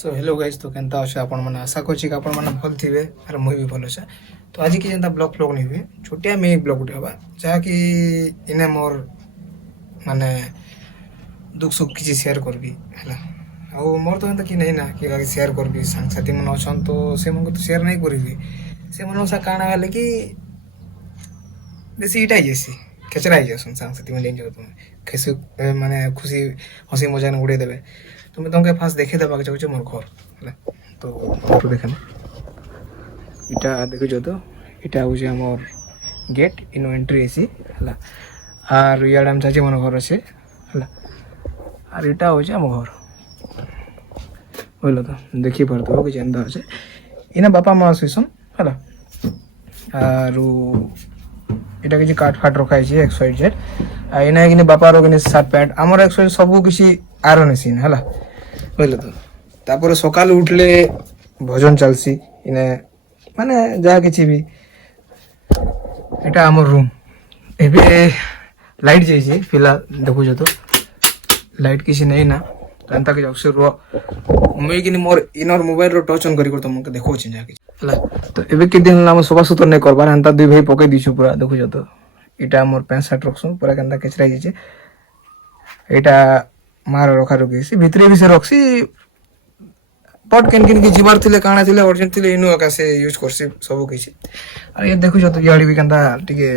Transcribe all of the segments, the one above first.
So hello guys तो केनता अच्छे आपण मैंने आशा करछि कि आपण मैंने भल थिबे आर मुई भी भल अच्छे। तो आज की जेनता ब्लॉग फ्लॉग नहीं हुए छोटिया में ब्लॉग उठे हवा जहाँकि इने मोर माने दुख सुख किसी शेयर करबी हैला आउ मोर तो एंता कि नहीं ना कि आगे शेयर करबी संग साथी मन अछन तो से मन को तो शेयर नहीं करबी से मन सा काना वाले कि बेसी इटा जेसी खेचरा ही जसन संग साथी मन लेन तुम खेसु माने खुशी हंसी मजा न उड़े देबे तो मैं तुमके फास्ट देखे देबा चाहूँ मोर घर हैला तो घर देखें इटा देखो तो इटा हूँ आमर गेट इन एंट्री एसी है आर इे आम चाची मन घर अच्छे है आर इटा हूँ आम घर बुझल तो देखी पार्थ कि एंता अच्छे इना बापा माँ शुसन है आर इटा किसी काट फाट रखाई एक्स वाइट जेड इना कि बापार कि सार्ट पैंट आमर एक्स वाइट सब किसी आयरन सीन है बुझल तो तापर सकाल उठले भजन चलसी इने माने जहाँ किसी भी इटा आमर रूम एबे लाइट जाइए फिलहाल देखो तो लाइट किसी नहीं ना तो एंता कि अक्सर रुह मुई कि मोर इनर मोबाइल रो टच ऑन करी कर तुमके देखो छ जा कि हला तो एबे के दिन हम सफा सुतर नहीं करबार एंता दुई भाई पके दिछु पूरा देखो तो इटा मोर पैंट शर्ट रखसु पूरा केंता केचरा जाइए इटा मार रखा रखी से भितरे भी से रखसी पट केन केन की जीवार थिले काना थिले अर्जेंट थिले इनु आकाशे यूज करसी सब किछि और ये देखु तो याडी भी केंता टिके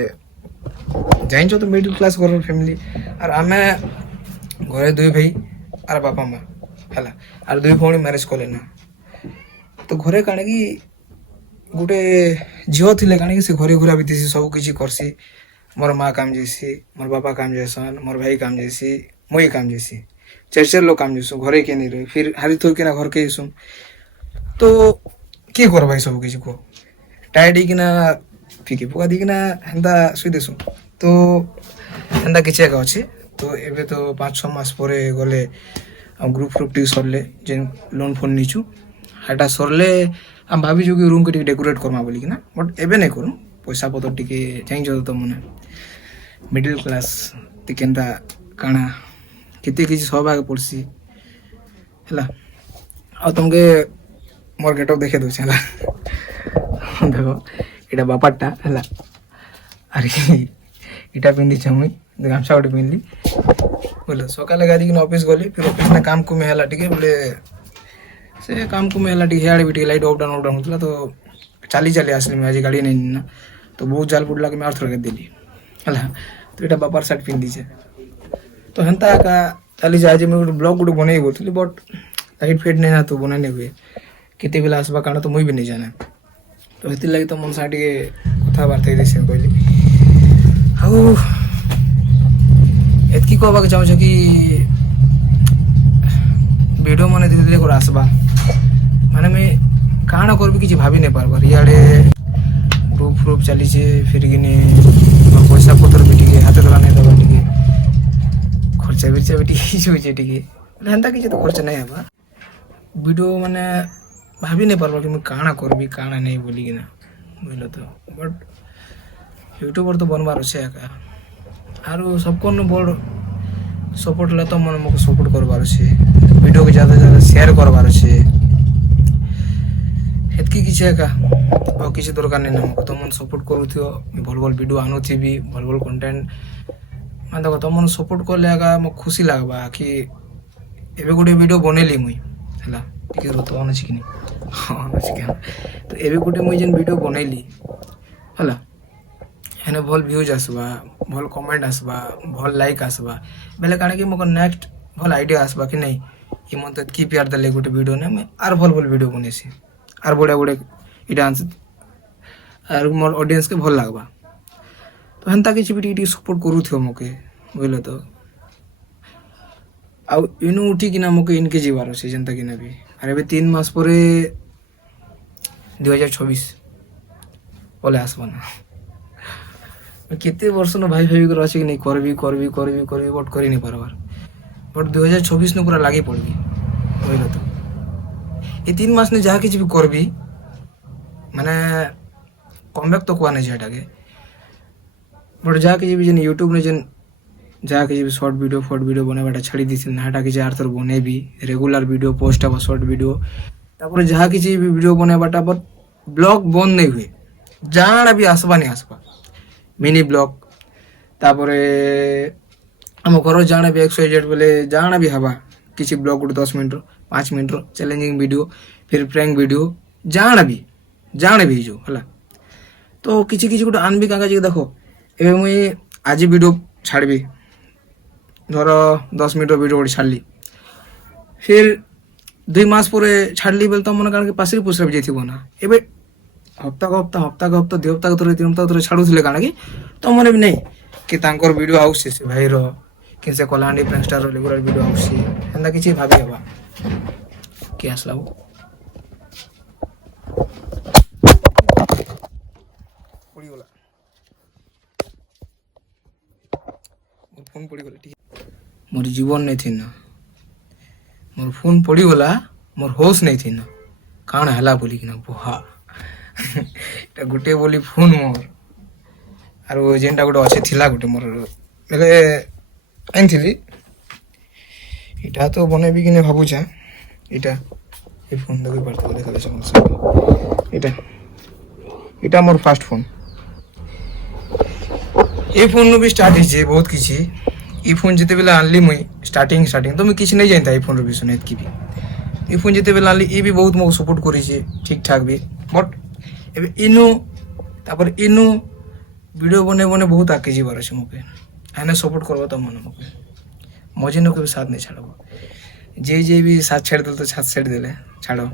जाइन तो मिडिल क्लास घर फैमिली और आमे घरे दुई भाई और बापा माँ हला और दुई भौणी मैरिज कले ना तो घरे काणे की गुटे झियो थिले काणे की से घरे घुरा भी दिसी सब किछि करसी मोर माँ काम जैसी मोर बापा काम जैसन मोर भाई काम जैसी मुई काम जैसी चार चार लोग काम जैसु घरे के नहीं रहे फिर हारी थोर के ना घर के सुन तो किए कर भाई सब किसी को टायर्ड ही कि ना फिकी पुका दी कि ना हेंदा सुई देसु तो हेंदा किसी का अच्छे तो एबे तो 5-6 मास परे गले ग्रुप फ्रुप टी सरले जेन लोन फोन नीचु हाटा सरले हम भाभी जो कि रूम के डेकोरेट करमा बोली कि ना बट एबे नहीं करूँ पैसा पतर टिके चाहिए जो तो मने मिडिल क्लास केनता काना केते किसी सहभाग पड़सी है आ तुमके मोर गेटअप देखे दो देखो इटा बापाटा है अरे इटा पिंधि मुई गामछा गोटे पिंधली बोले सकाले गाड़ी कि ऑफिस गली फिर ऑफिस में काम कुमे है टे बोले से काम कुमे है टे भी लाइट अप डाउन होता तो चली चली आसली मैं आज गाड़ी नहीं ना तो बहुत जाल पड़ला कि मैं और थोड़ा देली है तो इटा बापार सार्ट पिंधीचे तो हेन्ता का चली जाए मैं गोटे ब्लॉग गोटे बन बोली बट लाइट फेट नहीं ना तो बना नहीं हुए केते बेला आसवा कारण तो मुई भी नहीं जाना तो हेती लगी तो मन सा टे कथबार्ता से कहली आउ एतकी कहवाक चाहूँ कि वीडियो मैंने धीरे धीरे कर आसबा माने मैं काण करबी किसी भाभी नहीं पारबार इे ग्रुप फ्रुप चली फिर कि पैसा पतर भी टे हाथ लगा नहीं दबा टे खर्चा बिर्चा भी टे हेन्ता किसी तो खर्चा नहीं हवा वीडियो माने भाभी नहीं पारबा कि मैं काण करबी काण नहीं बोली कि ना बुझल तो बट यूट्यूबर तो बनबार अच्छे एका आरो सबको बड़ सपोर्ट ले तो मन मको सपोर्ट करबार अच्छे वीडियो के ज़्यादा ज़्यादा शेयर करबार अच्छे हेतकी किसी एका और किसी दरकार नहीं ना मको तो मन सपोर्ट करूथियो भल भल वीडियो आनुथिबी भल भल कंटेंट मैं देखो तुम सपोर्ट कर लेगा मो खुशी लगवा कि एबे गोटे वीडियो बनेली मुई है टे रुत अन अच्छी कि हाँ अच्छी क्या तो एबे गोटे मुई जेन वीडियो बनैली है हेने भल व्यूज आसबा भल कमेंट आसबा भल लाइक आसबा बेले काणे कि मोको नेक्स्ट भल आइडिया आसबा कि नहीं ये मन तो की प्यार देले गोटे वीडियो ने मैं आर भल भल वीडियो बनेसी आर बड़े बड़े डांस आर मोर ऑडियंस के भल लगवा तो हेन्ता किसी भी टी सपोर्ट करूथ्यो मके बुझल तो आउ इनु उठी कि ना मके इनके जीवार अच्छे जनता कि भी अरे एबे 3 मास परे 2026 बोले आसबा ना केते वर्ष न भाई भाई कर अच्छे कि नहीं करबी करबी करबी करबी बट करी नहीं पारबार बट 2026 न पूरा लागे पड़बी बुझल तो ये 3 मास ने जहाँ किसी भी करबी माने कमबैक तो कुआ नहीं जाटाके बट जहाँ किसी भी जेन यूट्यूब ने जेन ଯାହା କିଛି ବି ସର୍ଟ ଭିଡ଼ିଓ ବନେଇବାଟା ଛାଡ଼ି ଦେଇଥିଲି ନା ହେଟା କିଛି ଆର ଥର ବନେଇବି ରେଗୁଲାର ଭିଡ଼ିଓ ପୋଷ୍ଟ ହେବ ସର୍ଟ ଭିଡ଼ିଓ ତାପରେ ଯାହା କିଛି ବି ଭିଡ଼ିଓ ବନେଇବାଟା ବଟ୍ ବ୍ଲଗ ବନ୍ଦ ନେଇ ହୁଏ ଜାଣା ବି ଆସବାନି ଆସବା ମିନି ବ୍ଲଗ ତାପରେ ଆମ ଘର ଜାଣା ବି XYZ ବୋଲେ ଜାଣା ବି ହେବା କିଛି ବ୍ଲଗ ଗୋଟେ 10 ମିନିଟ୍ର 5 ମିନିଟ୍ର ଚ୍ୟାଲେଞ୍ଜିଂ ଭିଡ଼ିଓ ଫିର୍ ପ୍ରାଙ୍କ ଭିଡ଼ିଓ ଜାଣା ବି ହେଇଯିବ ହେଲା ତ କିଛି କିଛି ଗୋଟେ ଆନବି କାକା ଯେ ଦେଖ ଏବେ ମୁଇଁ ଆଜି ଭିଡ଼ିଓ ଛାଡ଼ିବି ଧର 10 ମିନିଟ୍ର ଭିଡ଼ିଓ ଗୋଟେ ଛାଡ଼ିଲି ଫିର୍ 2 ମାସ ପରେ ଛାଡ଼ିଲି ବେଲେ ତ ମନେ କାରଣ କି ପାଶରି ପୁସରା ବି ଯାଇଥିବ ନା ଏବେ ହପ୍ତାକୁ ହପ୍ତା 2 ହପ୍ତାକୁ ଥରେ 3 ହପ୍ତାକୁ ଥରେ ଛାଡ଼ୁଥିଲେ କାଣା କି ତ ମନେ ବି ନାଇଁ କି ତାଙ୍କର ଭିଡ଼ିଓ ଆଉସି ସେ ଭାଇର कि से कलाहांडी प्रैंकस्टार रेगुलर वीडियो आउसी एंदा किछि भाबी हबा कि आसला पड़ी गला मोर फोन पड़ी गला ठीक मोर जीवन नहीं थी ना मोर फोन पड़ी गला मोर होश नहीं थी ना काण हला बोली कि ना बुहा एटा गुटे बोली फोन मोर आरो जेनटा गुटे अच्छे थिला गुटे मोर बेले आनी इटा तो बनैबी कि नहीं भावुचा इटा ये फोन देखि पारतो देखा समस्या इटा इटा मोर फर्स्ट फोन ये फोन नु भी स्टार्ट हिचे बहुत किछि ये फोन जते बेला आनली मुई स्टार्टिंग तो मैं किछि नहीं जानता ये फोन रो विषय नेत की भी ये फोन जते बेला आनली ये भी बहुत मो सपोर्ट करी छे ठीक ठाक भी बट एबे इनु तापर इनु वीडियो बने बहुत आके जीवार छे मोके एने सपोर्ट करबो तो मन मोके मजे न कोई साथ नहीं छाड़बो जे भी साथ छेड़ दल तो साथ छेड़ देले छाड़ो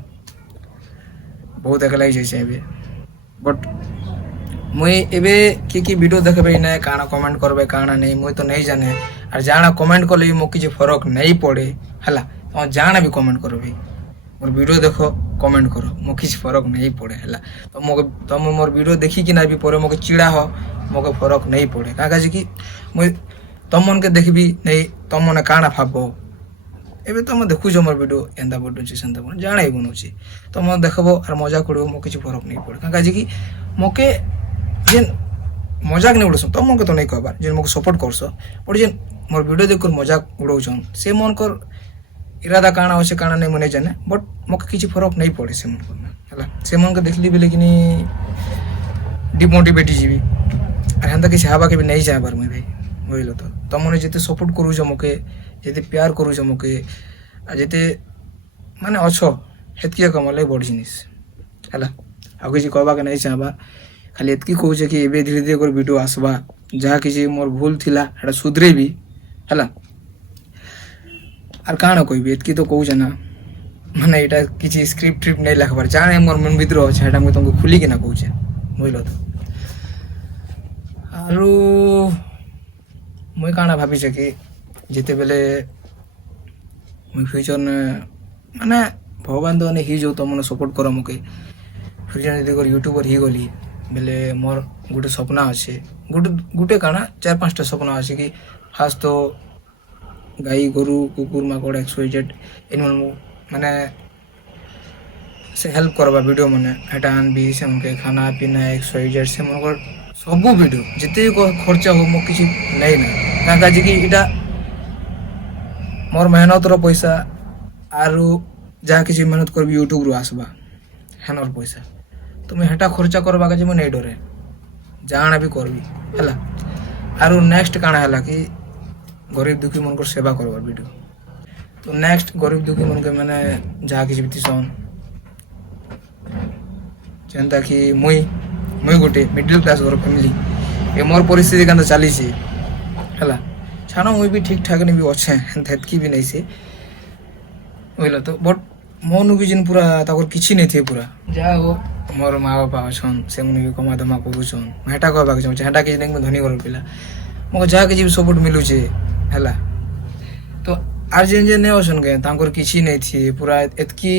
बहुत अकेला ही जैसे एबे बट मुई एबे की वीडियो देखबे ना काना कमेंट करबे काना नहीं मुई तो नहीं जाने और जाना कमेंट करले मो किछि फरक नहीं पड़े हला तो जाना भी कमेंट करबे मोर वीडियो देखो कमेंट करो मो किछि फरक नहीं पड़े हला तो तुम मोर वीडियो देखी कि ना भी परे मोके चिड़ा हो मोके फरक नहीं पड़े काका जी की मुई तुम मन के देखबी नहीं तुम मन काना भाबो एबे तुम देखुछ मोर वीडियो एंदा बडो छी संता बन जाना ही बनउची तुम देखबो और मजाक उड़ो मो किछि फरक नहीं पड़े काका जी की मोके जेन मजाक नहीं उड़सो तुम मके तो नहीं कहबार जेन मोके सपोर्ट करसो पर जेन मोर वीडियो देख कर मजाक उड़ौछन से मन कर इरादा काना होसे काना नहीं मने जाने बट मोके किछि फरक नहीं पड़े से मन कर हला से मन के देखली बेले किनी डिमोटिवेट जीवी और हंदा किछि हाबा के भी नहीं जाय बार मुई भाई बुझलो तो तुम मैंने जिते सपोर्ट करूछ मोके जिते प्यार करूछ मोके जिते माने अच्छो हेतकी कमले बड़ जिनिस हला आ किछि कहबा के नहीं चाहबा खाली एतकी कहूछ कि एबे धीरे धीरे कर वीडियो आसबा जहाँ किछि मोर भूल थिला एटा सुधरे भी हला और काना कहबी एतकी तो कहूछ ना माने एटा किछि स्क्रिप्ट ट्रिप नहीं लिखबार जाने मोर मन भीतर अछि एटा मैं तुमको खुली के ना कहूछ बुझलो तो आरो मुई काना भाभी कि जिते बेले मुई फ्यूचर ने माने भगवान तो ही जो तुम मैंने सपोर्ट कर मोके फ्यूचर यदि यूट्यूबर ही गली बेले मोर गोटे सपना अच्छे गोटे काना 4-5टा सपना अच्छे कि फास्ट तो गाई गोरु कुकुर माकड़ XYZ एनिमल माने से हेल्प करवा वीडियो माने एटा आनबी से उनके खाना पीना XYZ से मन सब वीडियो जिते खर्चा हो मो किसी नहीं ना काका जी की इटा मोर मेहनत रो पैसा आरु जहाँ किसी मेहनत करबी यूट्यूब रो आसबा हेनर पैसा तो मैं हेटा खर्चा करबा के मैं नहीं डरे जाना भी करबी हला आरु नेक्स्ट काना हला कि गरीब दुखी मन को सेवा करबार वीडियो तो नेक्स्ट गरीब दुखी मन के मैंने जहाँ किसी भी सन जेनता कि मुई गोटे मिडिल क्लास घर फैमिली ये मोर परिस्थिति का चली है छाड़ मुई भी ठीक ठाक नहीं भी अच्छे हेतकी भी नहीं से बुझल तो बट मोन भी जिन पूरा ताकर किसी नहीं थे पूरा जहाँ हो मोर माँ बापा अच्छन से मुझे भी कमा दमा करूछन हेटा कहबाक चाहूँ हेटा किसी नहीं धनी घर पिला मो जहाँ किसी भी सपोर्ट मिलूचे है तो आर जेन जेन नहीं अच्छन के तांकर किसी नहीं थी पूरा एतकी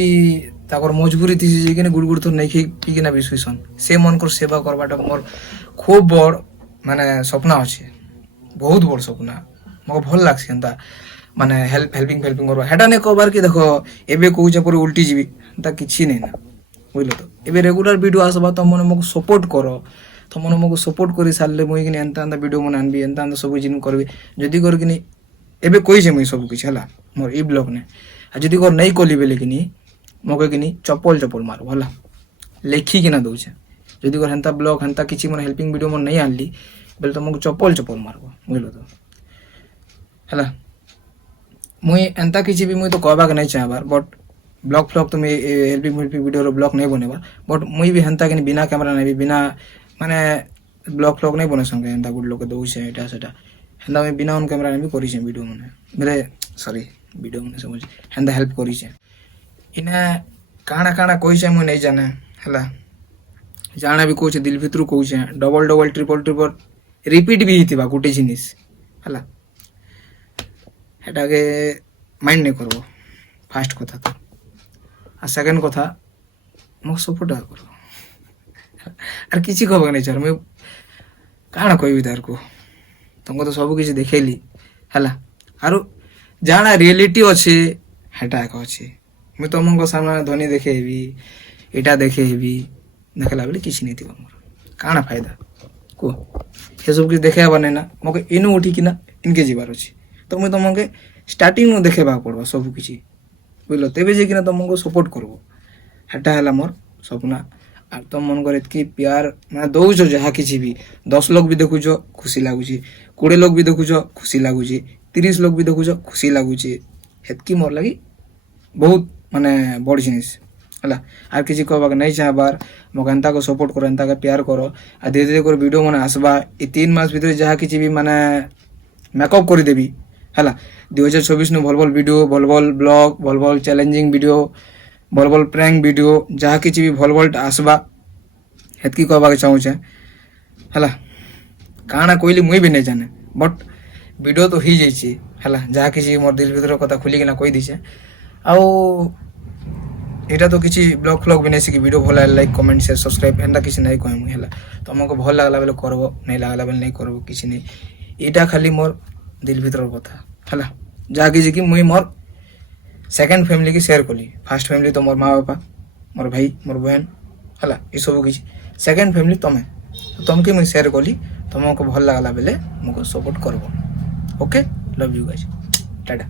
ताकर मजबूरी थी जे गुड़ गुड़ तो नहीं खी पीकिना भी सुईसन से मन कर सेवा करवाटा मोर खूब बड़ माने सपना अच्छे बहुत बड़ सपना मको भल लागसे एंता माने हेल्पिंग करवा हेटा नहीं कहबार कि देखो एबे कहूचे पर उल्टी जीवी ता किछि नहीं ना बुझलो तो एबे रेगुलर वीडियो आसबा तो मने मको सपोर्ट करो ତମମାନେ ଆମକୁ ସପୋର୍ଟ କରି ସାରିଲେ ମୁଇଁ କିନି ଏନ୍ତା ଏନ୍ତା ଭିଡ଼ିଓ ମାନେ ଆନବି ଏନ୍ତା ଏନ୍ତା ସବୁ ଜିନିଷ କରିବି ଯଦି କରିକିନି ଏବେ କହିଛେ ମୁଇଁ ସବୁ କିଛି ହେଲା ମୋର ଇ ବ୍ଲଗ ନେ ଆଉ ଯଦି କର ନେଇ କଲି ବେଲେ କିନି ମକେ କିନି ଚପଲ ଚପଲ ମାରବ ହେଲା ଲେଖିକିନା ଦଉଛେ ଯଦି କର ହେନ୍ତା ବ୍ଲଗ ହେନ୍ତା କିଛି ମାନେ ହେଲ୍ପିଂ ଭିଡ଼ିଓ ମାନେ ନେଇ ଆନଲି ବେଲେ ତମକୁ ଚପଲ ଚପଲ ମାରବ ବୁଝିଲ ତ ହେଲା ମୁଇଁ ଏନ୍ତା କିଛି ବି ମୁଇଁ ତ କହିବାକେ ନାଇଁ ଚାହବାର ବଟ୍ ବ୍ଲଗ ଫ୍ଲଗ ତ ମୁଇଁ ହେଲ୍ପିଂ ଭିଡ଼ିଓର ବ୍ଲଗ ନାଇଁ ବନେଇବାର ବଟ୍ ମୁଇଁ ବି ହେନ୍ତା କିନି ବିନା କ୍ୟାମେରା ନେବି ବିନା ମାନେ ବ୍ଲଗ ଫ୍ଲଗ ନାଇଁ ବନେ ସଙ୍ଗେ ଏନ୍ତା ଗୋଟେ ଲୋକ ଦଉଛେ ଏଇଟା ସେଟା ହେନ୍ତା ମୁଇଁ ବିନା ଅନ୍ କ୍ୟାମେରା ନେବି କରିଛେ ଭିଡ଼ିଓ ମାନେ ବେଲେ ସରି ଭିଡ଼ିଓ ମାନେ ସବୁ ହେନ୍ତା ହେଲ୍ପ କରିଛେ ଇନେ କାଣା କାଣା କହିଛେ ମୁଇଁ ନେଇ ଜାନେ ହେଲା ଜାଣା ବି କହୁଛେ ଦିଲ୍ ଭିତରୁ କହୁଛେ double double triple triple repeat ବି ହେଇଥିବା ଗୋଟେ ଜିନିଷ ହେଲା ହେଟାକେ ମାଇଣ୍ଡ ନାଇଁ କରବ ফার্স্ট কথা তো আর সেকেন্ড কথা মোক সপোর্ট করো আর কিছু কব নাই চার মুই কাଣା কইবি তারকু তোমাকে তো সবু কিছু দেখেলি হেলা আর জানা রিয়েলিটি আছে হেটা এক আছে মুই তোমাকে সামনে ধনী দেখেবি এটা দেখেবি দেখলা বলে কিছু নেই থিবা মোর কাଣା ফায়দা কো সেসব কিছু দেখে হবার নাই না মকে ইনু উঠিকিনা ইনকে যাবার আছে তো মুই তোমাকে স্টার্টিং দেখেবা পড়বা সবু কিছু বুঝল তেবে যে কিনা তোমাকে সপোর্ট করবো হেটা হেলা মোর স্বপ্ন আর তোম মন করে এতকি প্যার মানে দৌছ যাহা কিছু বি 10 লোক বি দেখুছ খুশি লাগুছি 20 লোক বি দেখুছ খুশি লাগুছি 30 লোক বি দেখুছ খুশি লাগুছি হেতকি মোর লাগি বহুত মানে বড় জিনিস ହେଲା আর কিছু কহবাকে নাই চাহবার মোক এন্তাকে সপোর্ট করো এন্তাকে প্যার করো আর ধীরে ধীরে করে ভিডিও মানে আসবা এই 3 মাস ভিতরে যাহা কিছু বি মানে মেকআপ করে দেবি ହେଲା 2024 ନୁ ଭଲ ଭଲ ଭିଡ଼ିଓ ଭଲ ଭଲ ବ୍ଲଗ ଭଲ ଭଲ ଚ୍ୟାଲେଞ୍ଜିଂ ଭିଡ଼ିଓ ଭଲ ଭଲ ପ୍ରାଙ୍କ ଭିଡ଼ିଓ ଯାହା କିଛି ବି ଭଲ ଭଲଟା ଆସବା ହେତକି କହିବାକେ ଚାହୁଁଛେ ହେଲା କାଣା କହିଲି ମୁଇଁ ବି ନାଇଁ ଜାନେ ବଟ୍ ଭିଡ଼ିଓ ତ ହେଇଯାଇଛି ହେଲା ଯାହା କିଛି ମୋର ଦିଲ୍ ଭିତର କଥା ଖୋଲିକିନା କହିଦେଇଛେ ଆଉ ଏଇଟା ତ କିଛି ବ୍ଲଗ ଫ୍ଲଗ ବି ନାଇଁ ଶିଖି ଭିଡ଼ିଓ ଭଲ ଲାଗିଲା ଲାଇକ୍ କମେଣ୍ଟ ସେୟାର ସବସ୍କ୍ରାଇବ ଏନ୍ତା କିଛି ନାଇଁ କହେ ମୁଇଁ ହେଲା ତମକୁ ଭଲ ଲାଗଲା ବେଲେ କରବ ନାଇଁ ଲାଗଲା ବେଲେ ନାଇଁ କରବ କିଛି ନାଇଁ ଏଇଟା ଖାଲି ମୋର दिल भीतर कथा है जहाँकि कि मुई मोर सेकेंड फैमिली की शेयर कली फास्ट फैमिली तो मोर माँ बापा मोर भाई मोर बहन है ये सब किसी सेकेंड फैमिली तुम्हें तुमके मुई शेयर कली तुमको भल लगला बेले मुझे सपोर्ट करब okay love you guys Tata.